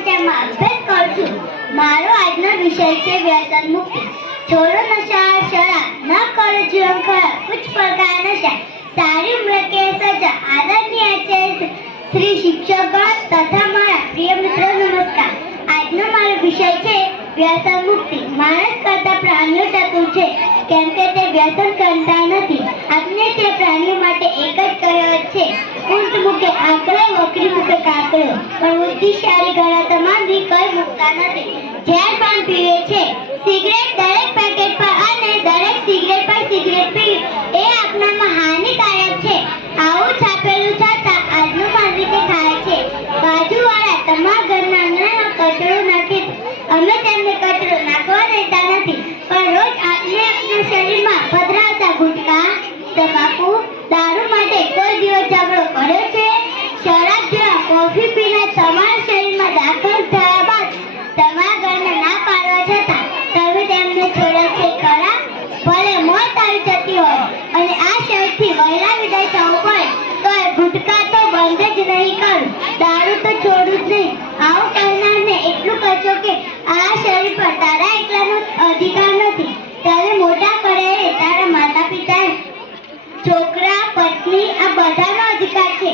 સંચારમાં અભ્યાસ કરું છું. મારો આજનો વિષય છે વ્યસન મુક્તિ. છોડો નશા શરાબ ન કરો, જીવન ખરાબ. કુછ પ્રકાર નશા. સારી ઉમ્ર કે સજા. આદરણીય છે શ્રી શિક્ષકગણ તથા મારા પ્રિય મિત્રો, નમસ્કાર. આજનો મારો વિષય છે વ્યસન મુક્તિ. માણસ કરતા પ્રાણીઓ ચતુર છે. કેમ કે તે વ્યસન કરતા નથી. આપણે તે પ્રાણીઓ માટે એક જ કહેવત છે. આંકડો માટે પણ બુદ્ધિશાળી ગળા તમામથી કઈ મૂકતા નથી. ઝેર પણ પીવે છે. સિગરેટ દરેક પેકેટ પર અને દરેક સિગરેટ પર સિગરેટ પીવી એ આપણામાં હાનિકારક છે. આવું છાપેલું છતાં આજનું માનવી તે ખાય છે. બાજુવાળા તમારા ઘરના આંગણામાં કચરો નાખે અમે તેમને કચરો નાખવા દેતા નથી, પણ રોજ આપણે આપણા શરીરમાં પધરાવતા ગુટકા, તમાકુ, દારૂ માટે કોઈ તમારા શરીરમાં દાખલ થયા બાદ તમારા ઘરના ના પાડવા છતાં તમે તેમને છોડો છે ખરા ભલે મોત આવી જતી હોય. અને આ શહેરથી વહેલા વિદાય થવું પડે, તો એ ગુટકા તો બંધ જ નહીં કરું. દારૂ તો છોડું જ નહીં. આવું કરનારને એટલું કરજો કે આ શરીર પર તારા એકલાનો અધિકાર નથી. તારે મોટા પડે તારા માતા પિતા છોકરા, પત્ની, આ બધાનો અધિકાર છે.